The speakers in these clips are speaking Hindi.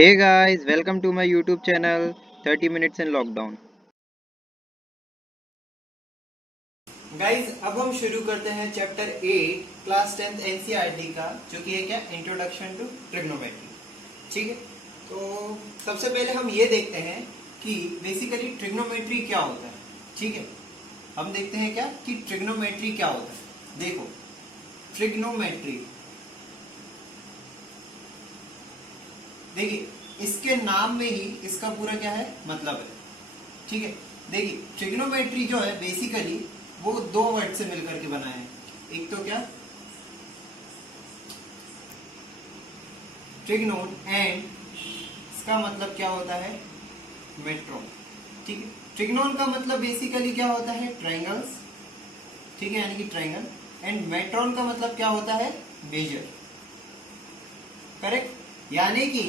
Hey guys, welcome to my YouTube channel 30 Minutes in Lockdown. Guys अब हम शुरू करते हैं चैप्टर 8 क्लास 10th एनसीईआरटी का, जो कि है क्या, इंट्रोडक्शन टू ट्रिग्नोमेट्री। ठीक है, तो सबसे पहले हम ये देखते हैं कि बेसिकली ट्रिग्नोमेट्री क्या होता है। ठीक है, हम देखते हैं क्या कि ट्रिग्नोमेट्री क्या होता है। देखो, ट्रिग्नोमेट्री, देखिए इसके नाम में ही इसका पूरा क्या है मतलब है। ठीक है, देखिए ट्रिग्नोमेट्री जो है बेसिकली वो दो वर्ड से मिलकर के बना है। एक तो क्या, ट्रिग्नोन, एंड इसका मतलब क्या होता है, मेट्रोन। ठीक है, ट्रिग्नोन का मतलब बेसिकली क्या होता है, ट्रायंगल्स। ठीक है, यानी कि ट्रायंगल। एंड मेट्रोन का मतलब क्या होता है, मेजर। करेक्ट, यानी कि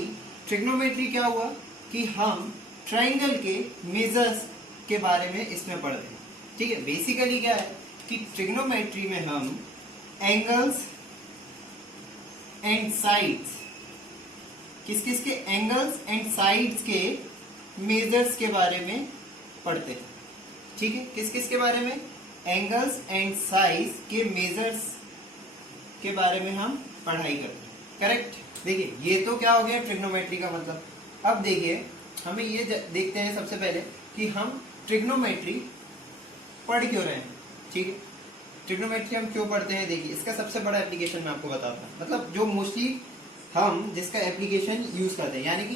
ट्रिग्नोमेट्री क्या हुआ कि हम ट्रायंगल के मेजर्स के बारे में इसमें पढ़ रहे हैं। ठीक है, बेसिकली क्या है कि ट्रिग्नोमेट्री में हम एंगल्स एंड साइड्स, किस किस के एंगल्स एंड साइड्स के मेजर्स के बारे में पढ़ते हैं। ठीक है, किस किस के बारे में, एंगल्स एंड साइड्स के मेजर्स के बारे में हम पढ़ाई करते हैं। करेक्ट, देखिए ये तो क्या हो गया ट्रिग्नोमेट्री का मतलब। अब देखिए हमें ये देखते हैं सबसे पहले कि हम ट्रिग्नोमेट्री पढ़ क्यों रहे हैं। ठीक है, ट्रिग्नोमेट्री हम क्यों पढ़ते हैं। देखिए इसका सबसे बड़ा एप्लीकेशन मैं आपको बताता हूँ, मतलब जो मोस्टली हम जिसका एप्लीकेशन यूज करते हैं, यानी कि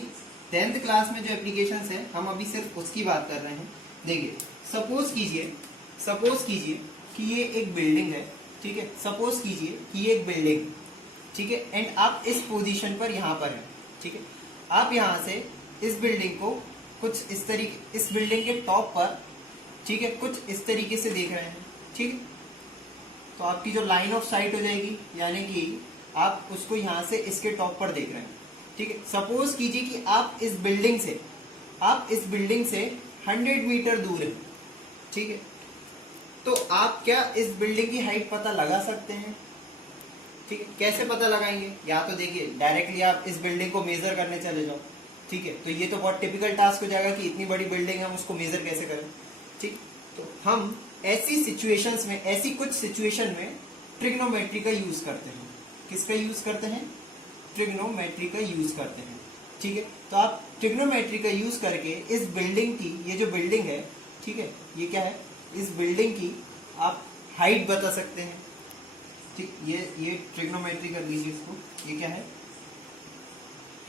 10th क्लास में जो एप्लीकेशन है हम अभी सिर्फ उसकी बात कर रहे हैं। देखिए सपोज कीजिए कि ये एक बिल्डिंग है। ठीक है, सपोज कीजिए कि ये एक बिल्डिंग, ठीक है, एंड आप इस पोजीशन पर यहाँ पर हैं। ठीक है, आप यहाँ से इस बिल्डिंग को कुछ इस तरीके, इस बिल्डिंग के टॉप पर, ठीक है, कुछ इस तरीके से देख रहे हैं। ठीक है, तो आपकी जो लाइन ऑफ साइट हो जाएगी, यानी कि आप उसको यहाँ से इसके टॉप पर देख रहे हैं। ठीक है, सपोज कीजिए कि आप इस बिल्डिंग से 100 मीटर दूर है। ठीक है, तो आप क्या इस बिल्डिंग की हाइट पता लगा सकते हैं। ठीक है, कैसे पता लगाएंगे, या तो देखिए डायरेक्टली आप इस बिल्डिंग को मेजर करने चले जाओ। ठीक है, तो ये तो बहुत टिपिकल टास्क हो जाएगा कि इतनी बड़ी बिल्डिंग है, हम उसको मेजर कैसे करें। ठीक, तो हम ऐसी सिचुएशंस में, ऐसी कुछ सिचुएशन में ट्रिग्नोमेट्री का यूज करते हैं। किसका यूज करते हैं, ट्रिग्नोमेट्री का यूज करते हैं। ठीक है, तो आप ट्रिग्नोमेट्री का यूज करके इस बिल्डिंग की, ये जो बिल्डिंग है, ठीक है, ये क्या है, इस बिल्डिंग की आप हाइट बता सकते हैं। ठीक, ये ट्रिग्नोमेट्री कर लीजिए इसको, ये क्या है,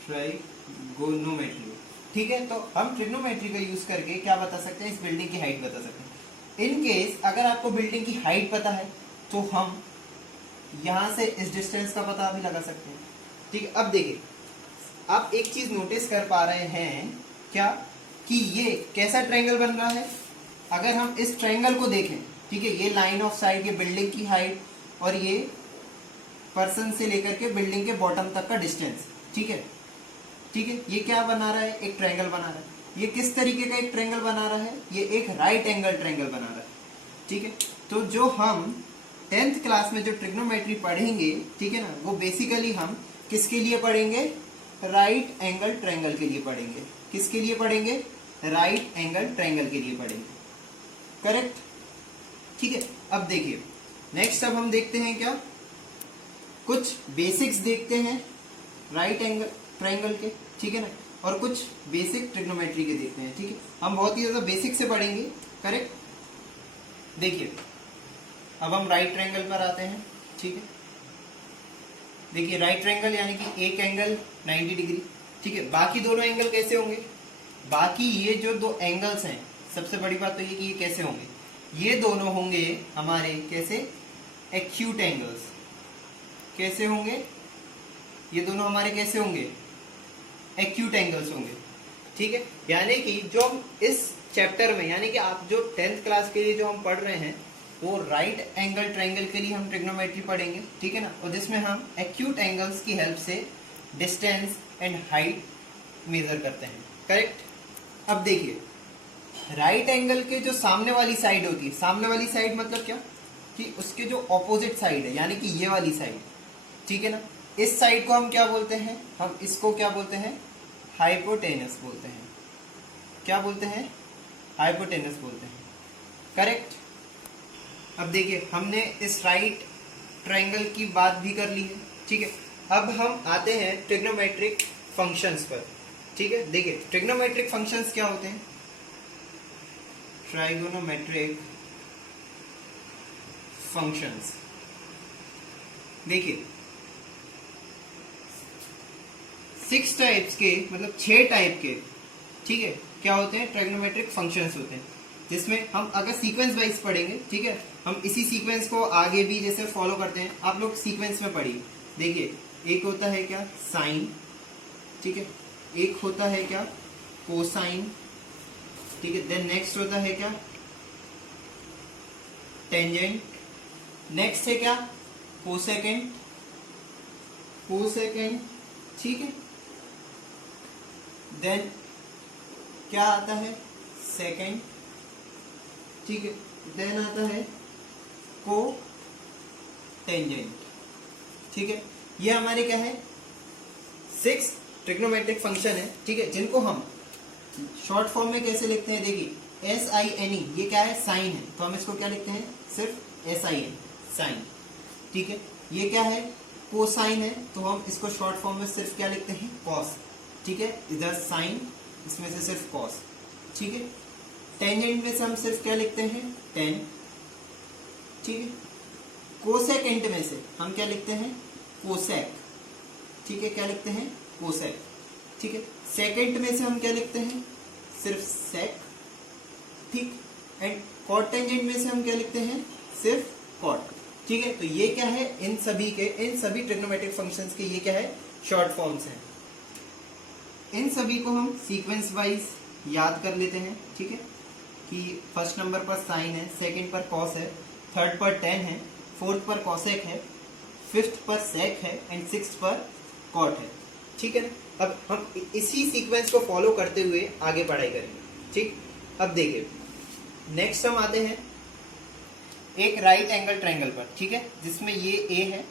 ट्राइगोनोमेट्री। ठीक है, तो हम ट्रिग्नोमेट्री का यूज करके क्या बता सकते हैं, इस बिल्डिंग की हाइट बता सकते हैं। इन केस अगर आपको बिल्डिंग की हाइट पता है तो हम यहां से इस डिस्टेंस का पता भी लगा सकते हैं। ठीक है, अब देखिए आप एक चीज नोटिस कर पा रहे हैं क्या, कि ये कैसा ट्रायंगल बन रहा है। अगर हम इस ट्रायंगल को देखें, ठीक है, ये लाइन ऑफ साइट, ये बिल्डिंग की हाइट और ये पर्सन से लेकर के बिल्डिंग के बॉटम तक का डिस्टेंस। ठीक है, ठीक है, ये क्या बना रहा है, एक ट्रायंगल बना रहा है। ये किस तरीके का एक ट्रायंगल बना रहा है, ये एक राइट एंगल ट्रायंगल बना रहा है। ठीक है, तो जो हम 10th क्लास में जो ट्रिग्नोमेट्री पढ़ेंगे, ठीक है ना, वो बेसिकली हम किसके लिए पढ़ेंगे, राइट एंगल ट्रायंगल के लिए पढ़ेंगे। किसके लिए पढ़ेंगे, राइट एंगल ट्रायंगल के लिए पढ़ेंगे। करेक्ट, ठीक है, अब देखिए नेक्स्ट, अब हम देखते हैं क्या, कुछ बेसिक्स देखते हैं राइट एंगल ट्रायंगल के। ठीक है ना, और कुछ बेसिक ट्रिग्नोमेट्री के देखते हैं। ठीक है, हम बहुत ही ज्यादा बेसिक से पढ़ेंगे। करेक्ट, देखिए अब हम राइट ट्रायंगल पर आते हैं। ठीक है, देखिए राइट ट्रायंगल यानी कि एक एंगल 90 डिग्री। ठीक है, बाकी दोनों एंगल कैसे होंगे, बाकी ये जो दो एंगल्स हैं, सबसे बड़ी बात तो ये कि ये कैसे होंगे, ये दोनों होंगे हमारे कैसे, एक्यूट एंगल्स। कैसे होंगे, ये दोनों हमारे कैसे होंगे, एक्यूट एंगल्स होंगे। ठीक है, यानी कि जो हम इस चैप्टर में, यानी कि आप जो 10th क्लास के लिए जो हम पढ़ रहे हैं, वो राइट एंगल ट्रायंगल के लिए हम ट्रिग्नोमेट्री पढ़ेंगे। ठीक है ना, और जिसमें हम एक्यूट एंगल्स की हेल्प से डिस्टेंस एंड हाइट मेजर करते हैं। करेक्ट, अब देखिए राइट एंगल के जो सामने वाली साइड होती है, सामने वाली साइड मतलब क्या, कि उसके जो ऑपोजिट साइड है, यानी कि ये वाली साइड। ठीक है ना, इस साइड को हम क्या बोलते हैं, हम इसको क्या बोलते हैं, हाइपोटेनस बोलते हैं। क्या बोलते हैं? हाइपोटेनस बोलते हैं। करेक्ट। अब देखिए हमने इस राइट ट्रायंगल की बात भी कर ली है, ठीक है। अब हम आते हैं ट्रिग्नोमेट्रिक फंक्शंस पर, ठीक है। देखिए ट्रिग्नोमेट्रिक फंक्शंस क्या होते हैं? ट्राइगोनोमेट्रिक फंक्शंस, देखिए 6 टाइप्स के, मतलब 6 टाइप के, ठीक है, क्या होते हैं? ट्राइगोनोमेट्रिक फंक्शंस होते हैं, जिसमें हम अगर सीक्वेंस वाइज पढ़ेंगे, ठीक है, हम इसी सीक्वेंस को आगे भी जैसे फॉलो करते हैं, आप लोग सीक्वेंस में पढ़िए। देखिए एक होता है क्या? साइन, ठीक है। एक होता है क्या? कोसाइन, ठीक है। देन नेक्स्ट होता है क्या? टेंजेंट। नेक्स्ट है क्या? कोसेकेंट, कोसेकेंट, ठीक है। देन क्या आता है? सेकेंड, ठीक है। देन आता है को टेंजेंट, ठीक है। ये हमारे क्या है? 6 ट्रिग्नोमेट्रिक फंक्शन है, ठीक है, जिनको हम शॉर्ट फॉर्म में कैसे लिखते हैं? देखिए SINE, ये क्या है? साइन है, तो हम इसको क्या लिखते हैं? सिर्फ SIN, साइन, ठीक है। ये क्या है? कोसाइन है, तो हम इसको शॉर्ट फॉर्म में सिर्फ क्या लिखते हैं? कॉस, ठीक है। इधर साइन, इसमें से सिर्फ कॉस, ठीक है। टेंजेंट में से हम सिर्फ क्या लिखते हैं? टेन, ठीक है। कोसेकेंट में से हम क्या लिखते हैं? कोसेक, ठीक है। क्या लिखते हैं? कोसेक, ठीक है। सेकेंड में से हम क्या लिखते हैं? सिर्फ सेक, ठीक। एंड कॉट टेंजेंट में से हम क्या लिखते हैं? सिर्फ कॉट, ठीक है। तो ये क्या है? इन सभी ट्रिग्नोमेट्रिक फंक्शंस के ये क्या है? शॉर्ट फॉर्म्स हैं। इन सभी को हम सीक्वेंस वाइज याद कर लेते हैं, ठीक है, कि फर्स्ट नंबर पर साइन है, सेकंड पर कॉस है, थर्ड पर टेन है, फोर्थ पर कॉसेक है, फिफ्थ पर सेक है एंड सिक्स्थ पर कॉट है, ठीक है ना। अब हम इसी सीक्वेंस को फॉलो करते हुए आगे पढ़ाई करेंगे, ठीक। अब देखिए नेक्स्ट हम आते हैं एक राइट एंगल ट्रायंगल पर, ठीक है, जिसमें ये ए है,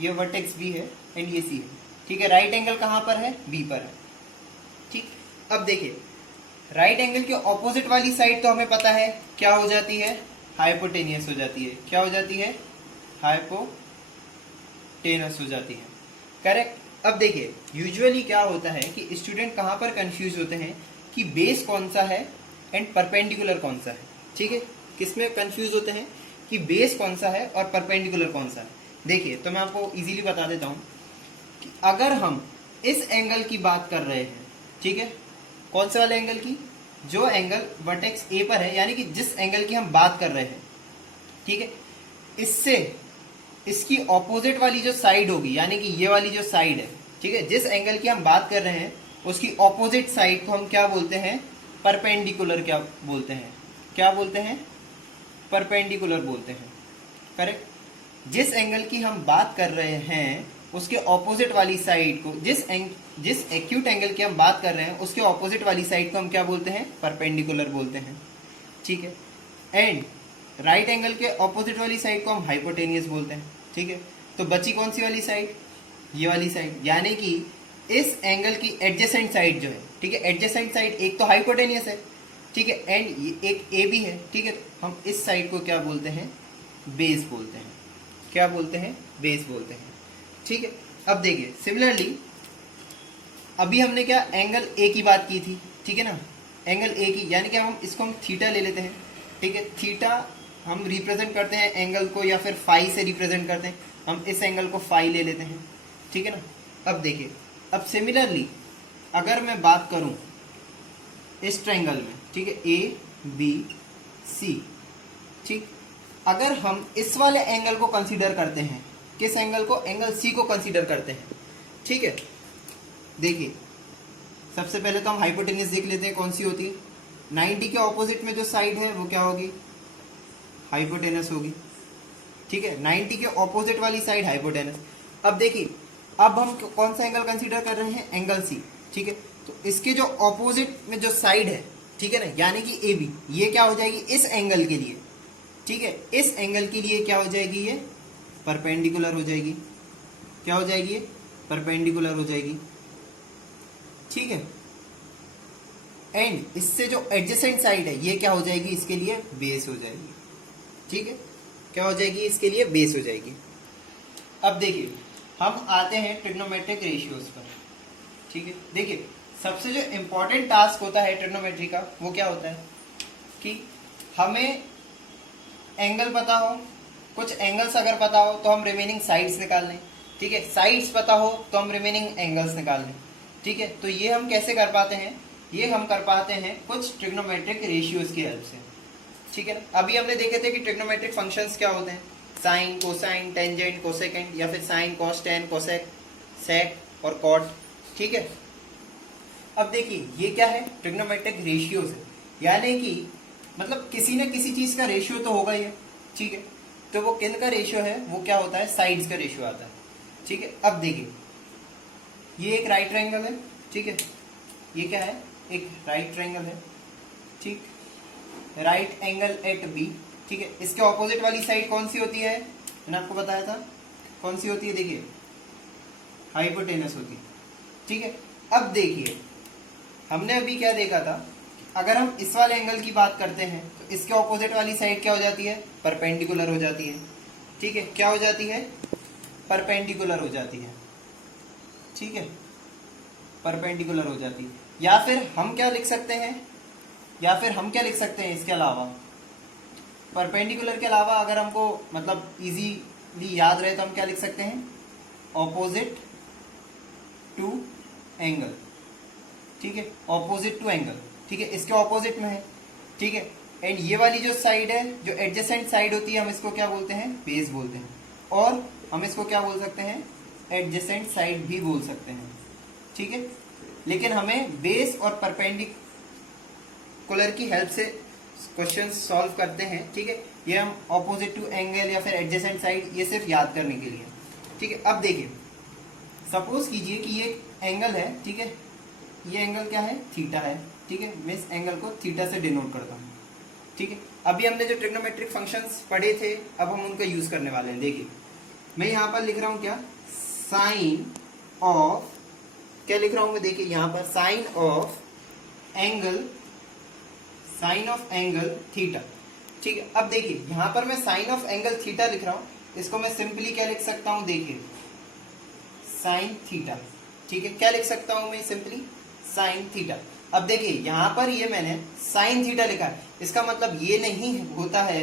ये वर्टेक्स बी है एंड ये सी है, ठीक है। राइट एंगल कहाँ पर है? बी पर है, ठीक। अब देखिए राइट एंगल के ऑपोजिट वाली साइड तो हमें पता है क्या हो जाती है? हाइपोटेनियस हो जाती है। क्या हो जाती है? हाइपोटेनस हो जाती है, करेक्ट। अब देखिए यूजुअली क्या होता है कि स्टूडेंट कहाँ पर कंफ्यूज होते हैं कि बेस कौन सा है एंड परपेंडिकुलर कौन सा है, ठीक है। किसमें कंफ्यूज होते हैं कि बेस कौन सा है और परपेंडिकुलर कौन सा है? देखिए तो मैं आपको इजीली बता देता हूँ कि अगर हम इस एंगल की बात कर रहे हैं, ठीक है, कौन से वाले एंगल की? जो एंगल वर्टेक्स ए पर है, यानी कि जिस एंगल की हम बात कर रहे हैं, ठीक है, इससे इसकी ऑपोजिट वाली जो साइड होगी, यानी कि ये वाली जो साइड है, ठीक है, जिस एंगल की हम बात कर रहे हैं उसकी ऑपोजिट साइड को हम क्या बोलते हैं? परपेंडिकुलर। क्या बोलते हैं? क्या बोलते हैं? परपेंडिकुलर बोलते हैं, करेक्ट। जिस एंगल की हम बात कर रहे हैं उसके ऑपोजिट वाली साइड को, जिस एक्यूट एंगल की हम बात कर रहे हैं उसके ऑपोजिट वाली साइड को हम क्या बोलते हैं? परपेंडिकुलर बोलते हैं, ठीक है। एंड राइट एंगल के ऑपोजिट वाली साइड को हम हाइपोटेनियस बोलते हैं, ठीक है। तो बची कौन सी वाली साइड? ये वाली साइड, यानी कि इस एंगल की एडजेसेंट साइड जो है, ठीक है, एडजेसेंट साइड एक तो हाइपोटेनियस है, ठीक है, एंड एक ए भी है, ठीक है। हम इस साइड को क्या बोलते हैं? बेस बोलते हैं। क्या बोलते हैं? बेस बोलते हैं, ठीक है। अब देखिए सिमिलरली अभी हमने क्या एंगल ए की बात की थी, ठीक है ना, एंगल ए की, यानी कि हम इसको हम थीटा ले लेते हैं, ठीक है। थीटा हम रिप्रेजेंट करते हैं एंगल को, या फिर फाई से रिप्रेजेंट करते हैं, हम इस एंगल को फाई ले लेते हैं, ठीक है ना। अब देखिए अब सिमिलरली अगर मैं बात करूं इस ट्रायंगल में, ठीक है, ए बी सी, ठीक, अगर हम इस वाले एंगल को कंसीडर करते हैं, किस एंगल को? एंगल सी को कंसीडर करते हैं, ठीक है। देखिए सबसे पहले तो हम हाइपोटेनियस देख लेते हैं कौन सी होती है। 90 के ऑपोजिट में जो साइड है वो क्या होगी? हाइपोटेनस होगी, ठीक है। 90 के ऑपोजिट वाली साइड हाइपोटेनस। अब देखिए अब हम कौन सा एंगल कंसीडर कर रहे हैं? एंगल सी, ठीक है। तो इसके जो ऑपोजिट में जो साइड है, ठीक है ना, यानी कि ए बी, ये क्या हो जाएगी? इस एंगल के लिए, ठीक है, इस एंगल के लिए क्या हो जाएगी? ये परपेंडिकुलर हो जाएगी। क्या हो जाएगी? ये परपेंडिकुलर हो जाएगी, ठीक है। एंड इससे जो एडजेसेंट साइड है ये क्या हो जाएगी, इसके लिए बेस हो जाएगी। ठीक है, क्या हो जाएगी, इसके लिए बेस हो जाएगी। अब देखिए हम आते हैं ट्रिग्नोमेट्रिक रेशियोज पर। ठीक है, देखिए सबसे जो इम्पोर्टेंट टास्क होता है ट्रिग्नोमेट्री का वो क्या होता है कि हमें एंगल पता हो, कुछ एंगल्स अगर पता हो तो हम रिमेनिंग साइड्स निकाल लें। ठीक है, साइड्स पता हो तो हम रिमेनिंग एंगल्स निकाल लें। ठीक है, तो ये हम कैसे कर पाते हैं, ये हम कर पाते हैं कुछ ट्रिग्नोमेट्रिक रेशियोज की हेल्प से। ठीक है, अभी हमने देखे थे कि ट्रिग्नोमेट्रिक फंक्शंस क्या होते हैं, साइन, कोसाइन, टेंजेंट, कोसेकेंट, या फिर साइन, कॉस, टेन, कोसेक, सेक और कॉट। ठीक है, अब देखिए ये क्या है, ट्रिग्नोमेट्रिक रेशियोज है, यानी कि मतलब किसी न किसी चीज का रेशियो तो होगा ही है। ठीक है, तो वो किन का रेशियो है, वो क्या होता है, साइड्स का रेशियो आता है। ठीक है, अब देखिए ये एक राइट ट्रायंगल है। ठीक है, ये क्या है, एक राइट ट्रायंगल है। ठीक, राइट एंगल एट बी। ठीक है, इसके ऑपोजिट वाली साइड कौन सी होती है, मैंने आपको बताया था कौन सी होती है, देखिए हाइपोटेनस होती है। ठीक है, अब देखिए हमने अभी क्या देखा था, अगर हम इस वाले एंगल की बात करते हैं तो इसके ऑपोजिट वाली साइड क्या हो जाती है, परपेंडिकुलर हो जाती है। ठीक है, क्या हो जाती है, परपेंडिकुलर हो जाती है। ठीक है, परपेंडिकुलर हो जाती है। या फिर हम क्या लिख सकते हैं, इसके अलावा परपेंडिकुलर के अलावा अगर हमको मतलब इजीली याद रहे तो हम क्या लिख सकते हैं, ऑपोजिट टू एंगल। ठीक है, ऑपोजिट टू एंगल। ठीक है, इसके ऑपोजिट में है। ठीक है, एंड ये वाली जो साइड है, जो एडजेसेंट साइड होती है, हम इसको क्या बोलते हैं, बेस बोलते हैं। और हम इसको क्या बोल सकते हैं, एडजेसेंट साइड भी बोल सकते हैं। ठीक है, लेकिन हमें बेस और परपेंडिकुलर की हेल्प से क्वेश्चन सॉल्व करते हैं। ठीक है, ये हम ऑपोजिट टू एंगल या फिर एडजेसेंट साइड ये सिर्फ याद करने के लिए। ठीक है, अब देखिए सपोज कीजिए कि ये एंगल है। ठीक है, ये एंगल क्या है, थीटा है। ठीक है, मैं इस एंगल को थीटा से डिनोट करता हूँ। ठीक है, अभी हमने जो ट्रिग्नोमेट्रिक फंक्शंस पढ़े थे अब हम उनका यूज करने वाले हैं। देखिए मैं यहाँ पर लिख रहा हूँ क्या, साइन ऑफ, क्या लिख रहा हूँ मैं, देखिए यहाँ पर साइन ऑफ एंगल थीटा। ठीक है, अब देखिए यहाँ पर मैं साइन ऑफ एंगल थीटा लिख रहा हूँ, इसको मैं सिंपली क्या लिख सकता हूँ, देखिए साइन थीटा। ठीक है, क्या लिख सकता हूँ मैं, सिंपली साइन थीटा। अब देखिए यहाँ पर ये मैंने साइन थीटा लिखा है, इसका मतलब ये नहीं होता है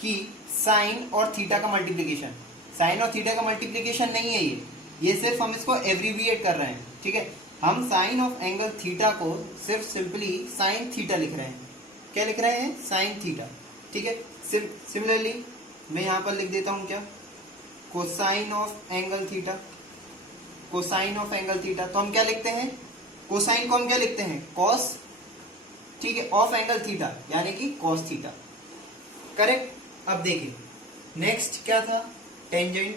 कि साइन और थीटा का मल्टीप्लिकेशन, साइन और थीटा का मल्टीप्लिकेशन नहीं है ये सिर्फ हम इसको एब्रीविएट कर रहे हैं। ठीक है, हम साइन ऑफ एंगल थीटा को सिर्फ सिंपली साइन थीटा लिख रहे हैं। क्या लिख रहे हैं, साइन थीटा। ठीक है, सिमिलरली मैं यहाँ पर लिख देता हूँ क्या, cosine of angle theta. Cosine of angle theta तो हम क्या लिखते हैं, कोसाइन को हम क्या लिखते हैं, कॉस। ठीक है, ऑफ एंगल थीटा यानी कि कॉस थीटा, करेक्ट। अब देखिए नेक्स्ट क्या था, tangent.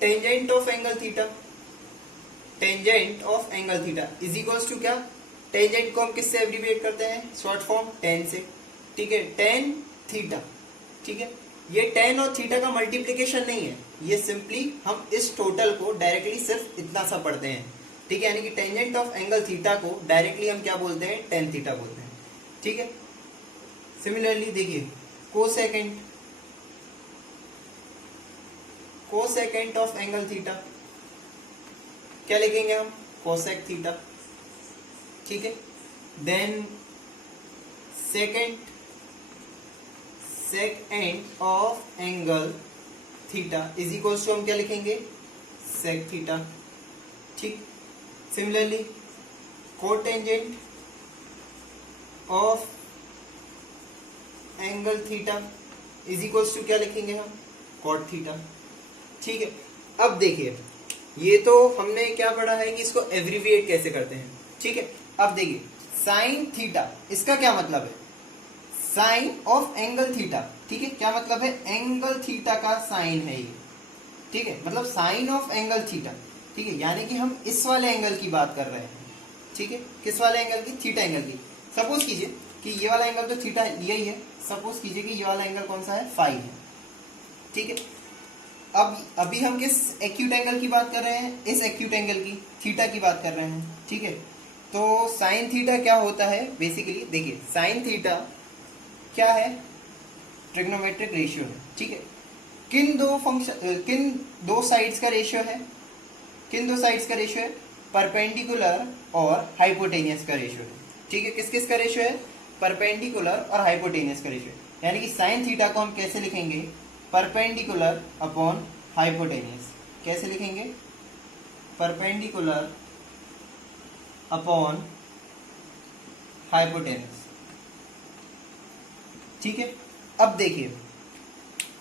Tangent of angle theta, tangent of angle theta is equals to क्या, टेंजेंट को हम किससे एब्रीविएट करते हैं, शॉर्ट फॉर्म टेन से। ठीक है, टेन थीटा। ठीक है, ये टेन और थीटा का मल्टीप्लिकेशन नहीं है, ये सिंपली हम इस टोटल को डायरेक्टली सिर्फ इतना सा पढ़ते हैं। ठीक है, यानी कि टेंजेंट ऑफ एंगल थीटा को डायरेक्टली हम क्या बोलते हैं, टेन थीटा बोलते हैं। ठीक है, सिमिलरली देखिए cosecant, cosecant of angle theta क्या लिखेंगे हम, कोसेक थीटा। ठीक है, then secant of angle theta is equals to हम क्या लिखेंगे, सेक थीटा। ठीक, similarly cotangent of angle theta is equals to क्या लिखेंगे हम, कॉट थीटा। ठीक है, अब देखिए ये तो हमने क्या पढ़ा है कि इसको एब्रीविएट कैसे करते हैं। ठीक है, अब देखिए साइन थीटा, इसका क्या मतलब है, साइन ऑफ एंगल थीटा। ठीक है, क्या मतलब है, एंगल थीटा का साइन है ये। ठीक है, मतलब साइन ऑफ एंगल थीटा। ठीक है, यानी कि हम इस वाले एंगल की बात कर रहे हैं। ठीक है, किस वाले एंगल की, थीटा एंगल की। सपोज कीजिए कि ये वाला एंगल तो थीटा लिया ही है, सपोज कीजिए कि ये वाला एंगल कौन सा है, फाई है। ठीक है, अब अभी हम किस एक्यूट एंगल की बात कर रहे हैं? इस एक्यूट एंगल की, थीटा की बात कर रहे हैं, ठीक है। तो साइन थीटा क्या होता है बेसिकली? देखिए साइन थीटा क्या है? ट्रिग्नोमेट्रिक रेशियो है, ठीक है। किन दो साइड्स का रेशियो है? किन दो साइड्स का रेशियो है? परपेंडिकुलर और हाइपोटेनियस का रेशियो है, ठीक है। किस किस का रेशियो है? परपेंडिकुलर और हाइपोटेनियस का रेशियो है। यानी कि साइन थीटा को हम कैसे लिखेंगे? Perpendicular upon hypotenuse. कैसे लिखेंगे? परपेंडिकुलर अपॉन हाइपोटेनियस, ठीक है। अब देखिए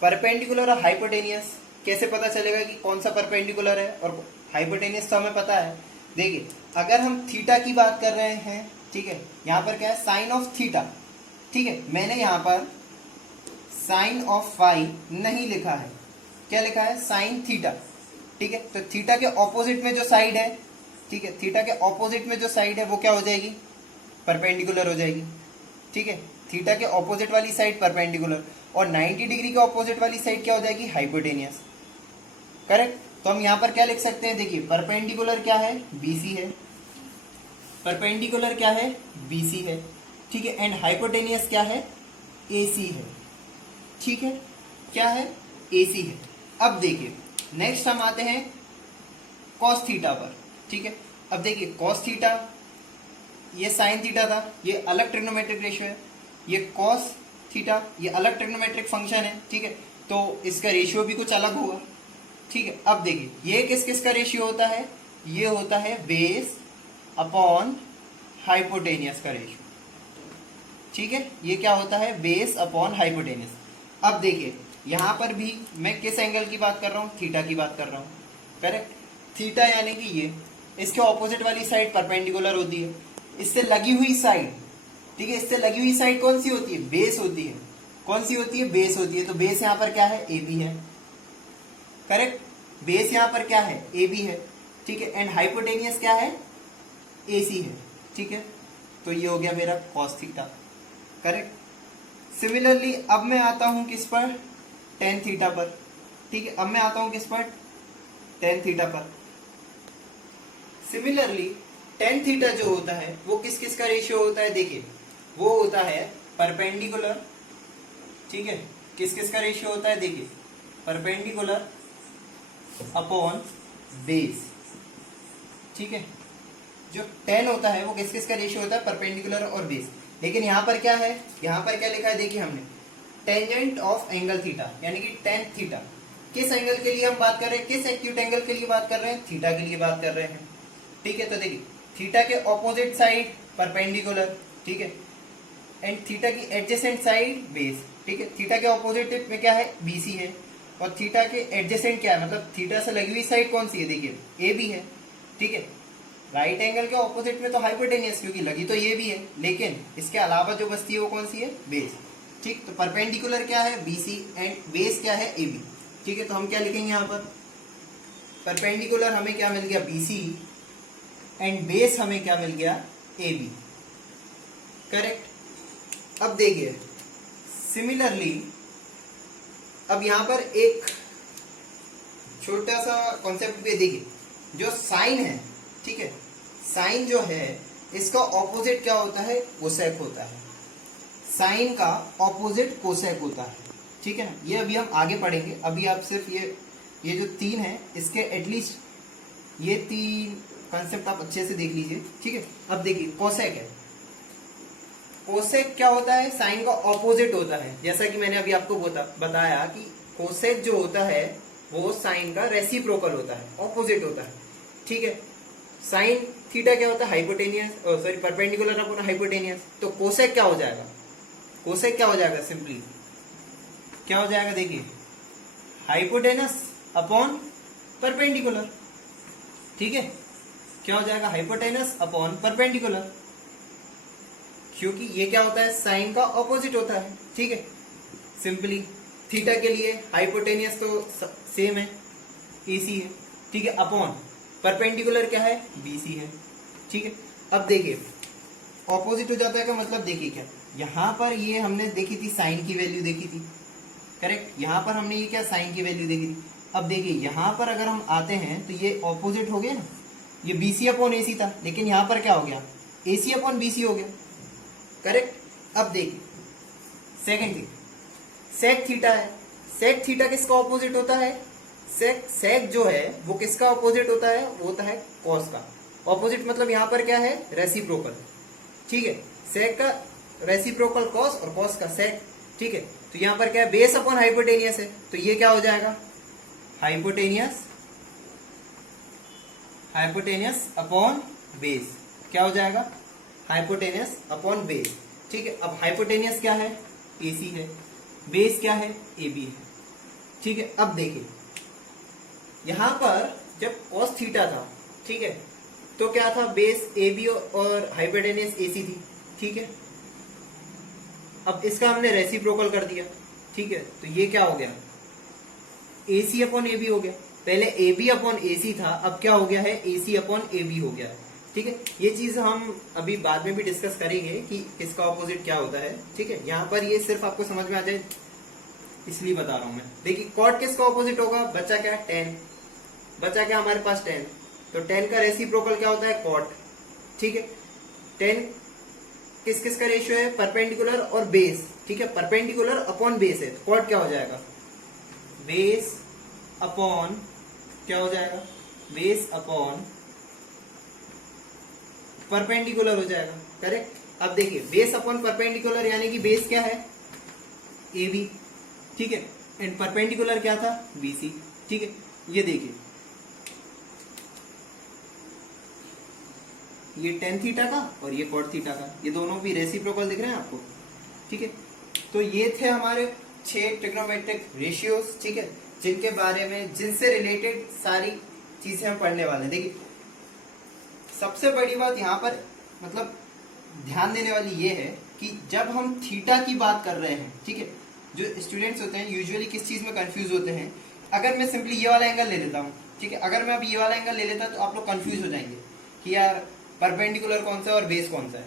परपेंडिकुलर और हाइपोटेनियस कैसे पता चलेगा कि कौन सा परपेंडिकुलर है और हाइपोटेनियस? तो हमें पता है। देखिए अगर हम थीटा की बात कर रहे हैं, ठीक है, यहाँ पर क्या है? साइन ऑफ थीटा, ठीक है। मैंने यहाँ पर साइन ऑफ फाई नहीं लिखा है, क्या लिखा है? साइन थीटा, ठीक है। तो थीटा के ऑपोजिट में जो साइड है, ठीक है, थीटा के ऑपोजिट में जो साइड है वो क्या हो जाएगी? परपेंडिकुलर हो जाएगी, ठीक है। थीटा के ऑपोजिट वाली साइड परपेंडिकुलर और 90 डिग्री के ऑपोजिट वाली साइड क्या हो जाएगी? Hypotenuse, correct. तो हम यहाँ पर क्या लिख सकते हैं? देखिए परपेंडिकुलर क्या है? बीसी है। परपेंडिकुलर क्या है? बीसी है, ठीक है। एंड हाइपोटेनियस क्या है? एसी है, ठीक है। क्या है? एसी है। अब देखिए नेक्स्ट हम आते हैं कॉस थीटा पर, ठीक है। अब देखिए कॉस थीटा, ये साइन थीटा था, ये अलग ट्रिग्नोमेट्रिक रेशियो है। ये कॉस थीटा, ये अलग ट्रिग्नोमेट्रिक फंक्शन है, ठीक है। तो इसका रेशियो भी कुछ अलग होगा, ठीक है। अब देखिए ये किस किस का रेशियो होता है? ये होता है बेस अपॉन हाइपोटेनियस का रेशियो, ठीक है। ये क्या होता है? Base upon hypotenuse. अब देखिए यहां पर भी मैं किस एंगल की बात कर रहा हूं? थीटा की बात कर रहा हूं, करेक्ट। थीटा यानी कि ये, इसके ऑपोजिट वाली साइड परपेंडिकुलर होती है। इससे लगी हुई साइड, ठीक है, इससे लगी हुई साइड कौन सी होती है? बेस होती है। कौन सी होती है? बेस होती है। तो बेस यहां पर क्या है? ए बी है, करेक्ट। बेस यहां पर क्या है? ए बी है, ठीक है। एंड हाइपोटेनियस क्या है? ए सी है, ठीक है। तो ये हो गया मेरा कॉस थीटा, करेक्ट। सिमिलरली अब मैं आता हूं किस पर? टेन थीटा पर, ठीक है। अब मैं आता हूं किस पर? टेन थीटा पर। सिमिलरली टेन थीटा जो होता है वो किस किस का रेशियो होता है? देखिए वो होता है परपेंडिकुलर, ठीक है। किस किस का रेशियो होता है? देखिए परपेंडिकुलर अपॉन बेस, ठीक है। जो टेन होता है वो किस किस का रेशियो होता है? परपेंडिकुलर और बेस। लेकिन यहाँ पर क्या है? यहाँ पर क्या लिखा है? देखिए हमने टेंजेंट ऑफ एंगल थीटा, यानी कि टेन थीटा। किस एंगल के लिए हम बात कर रहे हैं? किस एक्यूट एंगल के लिए बात कर रहे हैं? थीटा के लिए बात कर रहे हैं, ठीक है। तो देखिए थीटा के ऑपोजिट साइड परपेंडिकुलर, ठीक है। एंड थीटा की एडजेसेंट साइड बेस, ठीक है। थीटा के ऑपोजिट में क्या है? बीसी है। और थीटा के एडजेसेंट क्या है? मतलब थीटा से लगी हुई साइड कौन सी है? देखिए ए बी है, ठीक है। राइट एंगल के ऑपोजिट में तो हाइपोटेनियस, क्योंकि लगी तो ये भी है, लेकिन इसके अलावा जो बचती है वो कौन सी है? बेस, ठीक। तो परपेंडिकुलर क्या है? बीसी एंड बेस क्या है? ए बी, ठीक है। तो हम क्या लिखेंगे यहाँ पर? परपेंडिकुलर हमें क्या मिल गया? बीसी एंड बेस हमें क्या मिल गया? A B, correct. अब देखिए सिमिलरली अब यहां पर एक छोटा सा कॉन्सेप्ट भी देखिए, जो साइन है, ठीक है, साइन जो है इसका ऑपोजिट क्या होता है? कोसेक होता है। साइन का ऑपोजिट कोसेक होता है, ठीक है ना। ये अभी हम आगे पढ़ेंगे। अभी आप सिर्फ ये जो तीन है इसके एटलीस्ट ये तीन कॉन्सेप्ट आप अच्छे से देख लीजिए, ठीक है। अब देखिए कोसेक है। कोसेक क्या होता है? साइन का ऑपोजिट होता है। जैसा कि मैंने अभी आपको बताया कि कोसेक जो होता है वो साइन का रेसिप्रोकल होता है, ऑपोजिट होता है, ठीक है। साइन थीटा क्या होता है? Hypotenuse, sorry perpendicular upon hypotenuse. तो कोसेक क्या हो जाएगा? कोसेक क्या हो जाएगा? सिंपली क्या हो जाएगा? देखिए हाइपोटेनस अपॉन परपेंडिकुलर, ठीक है। क्या हो जाएगा? हाइपोटेनस अपॉन परपेंडिकुलर, क्योंकि ये क्या होता है? साइन का ऑपोजिट होता है, ठीक है। सिंपली थीटा के लिए हाइपोटेनियस तो सेम है, एसी है, ठीक है। अपॉन परपेंडिकुलर क्या है? बीसी है, ठीक है। अब देखिए ऑपोजिट हो जाता है का मतलब देखिए क्या, यहां पर ये हमने देखी थी साइन की वैल्यू देखी थी, करेक्ट। यहां पर हमने ये क्या? साइन की वैल्यू देखी थी। अब देखिए यहाँ पर अगर हम आते हैं तो ये ऑपोजिट हो गया ना, ये BC अपॉन AC था, लेकिन यहाँ पर क्या हो गया, AC अपॉन BC हो गया, करेक्ट। अब देखिए सेकंड थिंग, सेक थीटा है। सेक थीटा किसका ऑपोजिट होता है, सेक जो है वो किसका ऑपोजिट होता है, वो होता है कॉस का। ऑपोजिट मतलब यहाँ पर क्या है, रेसिप्रोकल, ठीक है। सेक का रेसिप्रोकल कॉस और कॉस का सेक, ठीक है। तो यहाँ पर क्या है, बेस अपॉन हाइपोटेनियस है, तो ये क्या हो जाएगा, हाइपोटेनियस अपॉन बेस, क्या हो जाएगा, हाइपोटेनियस अपॉन बेस, ठीक है। अब हाइपोटेनियस क्या है, AC है, बेस क्या है, AB है, ठीक है। अब देखिए यहां पर जब cos थीटा था, ठीक है, तो क्या था, बेस AB और हाइपोटेनियस AC थी, ठीक है। अब इसका हमने रेसिप्रोकल कर दिया, ठीक है, तो ये क्या हो गया, AC अपॉन AB हो गया। पहले AB अपॉन AC था, अब क्या हो गया है, AC अपॉन AB हो गया है, ठीक है। ये चीज हम अभी बाद में भी डिस्कस करेंगे कि इसका ऑपोजिट क्या होता है, ठीक है। यहाँ पर ये सिर्फ आपको समझ में आ जाए इसलिए बता रहा हूं मैं। देखिए कॉट किसका ऑपोजिट होगा, बचा क्या, tan, बचा क्या हमारे पास tan, तो tan का रेसिप्रोकल क्या होता है, कॉट, ठीक है। tan किस किस का रेशियो है, परपेंडिकुलर और बेस, ठीक है, परपेंडिकुलर अपॉन बेस है, तो कॉट क्या हो जाएगा, बेस अपॉन, क्या हो जाएगा, बेस अपॉन परपेंडिकुलर हो जाएगा, करेक्ट। अब देखिए बेस अपॉन परपेंडिकुलर यानी कि बेस क्या है, AB, ठीक है, एंड परपेंडिकुलर क्या था, BC, ठीक है। ये देखिए ये tan थीटा का और ये cot थीटा का, ये दोनों भी रेसिप्रोकल दिख रहे हैं आपको, ठीक है। तो ये थे हमारे 6 ट्रिग्नोमेट्रिक रेशियोज, ठीक है, जिनके बारे में, जिनसे रिलेटेड सारी चीजें हम पढ़ने वाले हैं। देखिए सबसे बड़ी बात यहाँ पर मतलब ध्यान देने वाली ये है कि जब हम थीटा की बात कर रहे हैं, ठीक है, जो स्टूडेंट्स होते हैं यूजुअली किस चीज में कंफ्यूज होते हैं, अगर मैं सिंपली ये वाला एंगल ले लेता हूँ, ठीक है, अगर मैं अब ये वाला एंगल ले लेता तो आप लोग कंफ्यूज हो जाएंगे कि यार परपेंडिकुलर कौन सा है और बेस कौन सा है,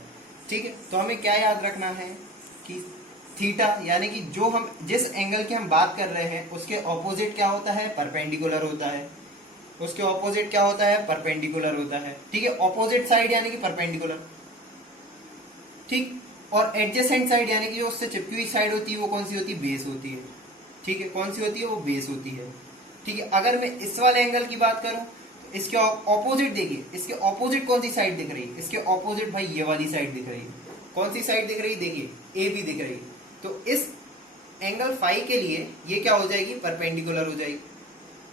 ठीक है। तो हमें क्या याद रखना है कि थीटा यानी कि जो हम जिस एंगल की हम बात कर रहे हैं उसके ऑपोजिट क्या होता है, परपेंडिकुलर होता है, उसके ऑपोजिट क्या होता है, परपेंडिकुलर होता है, ठीक है। ऑपोजिट साइड यानी कि परपेंडिकुलर, ठीक, और एडजेसेंट साइड यानी कि जो उससे चिपकी हुई साइड होती है वो कौन सी होती है, बेस होती है, ठीक है। कौन सी होती है, वो बेस होती है, ठीक है। अगर मैं इस वाले एंगल की बात करूं तो इसके ऑपोजिट देखिए, इसके ऑपोजिट कौन सी साइड दिख रही है, इसके ऑपोजिट भाई ये वाली साइड दिख रही है। कौन सी साइड दिख रही है, देखिए AB दिख रही है। तो इस एंगल फाई के लिए ये क्या हो जाएगी, परपेंडिकुलर हो जाएगी,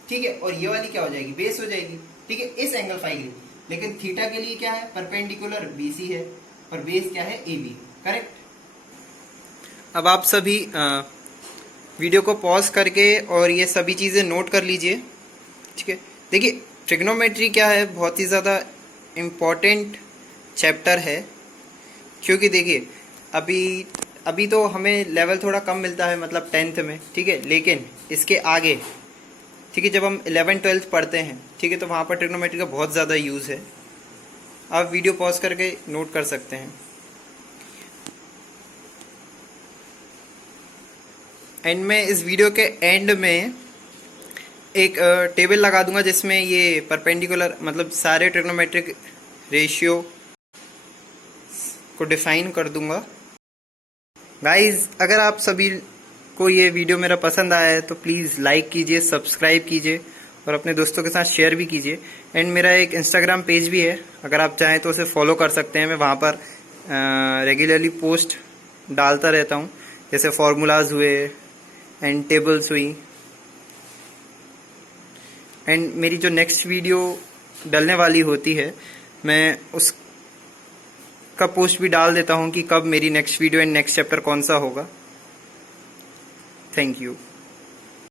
ठीक है, और ये वाली क्या हो जाएगी, बेस हो जाएगी, ठीक है, इस एंगल फाई के लिए। लेकिन थीटा के लिए क्या है, परपेंडिकुलर BC है और बेस क्या है, AB, करेक्ट। अब आप सभी वीडियो को पॉज करके और ये सभी चीज़ें नोट कर लीजिए, ठीक है। देखिए ट्रिग्नोमेट्री क्या है, बहुत ही ज़्यादा इम्पॉर्टेंट चैप्टर है, क्योंकि देखिए अभी तो हमें लेवल थोड़ा कम मिलता है, मतलब 10th में, ठीक है, लेकिन इसके आगे, ठीक है, जब हम 11th 12th पढ़ते हैं, ठीक है, तो वहाँ पर ट्रिग्नोमेट्री का बहुत ज़्यादा यूज़ है। आप वीडियो पॉज करके नोट कर सकते हैं। एंड मैं इस वीडियो के एंड में एक टेबल लगा दूंगा जिसमें ये परपेंडिकुलर मतलब सारे ट्रिग्नोमेट्रिक रेशियो को डिफाइन कर दूंगा। गाइस अगर आप सभी को ये वीडियो मेरा पसंद आया है तो प्लीज़ लाइक कीजिए, सब्सक्राइब कीजिए और अपने दोस्तों के साथ शेयर भी कीजिए। एंड मेरा एक इंस्टाग्राम पेज भी है, अगर आप चाहें तो उसे फॉलो कर सकते हैं। मैं वहाँ पर रेगुलरली पोस्ट डालता रहता हूँ, जैसे फार्मूलाज हुए एंड टेबल्स हुई। एंड मेरी जो नेक्स्ट वीडियो डलने वाली होती है मैं उसका पोस्ट भी डाल देता हूँ कि कब मेरी next video and next chapter कौन सा होगा। Thank you.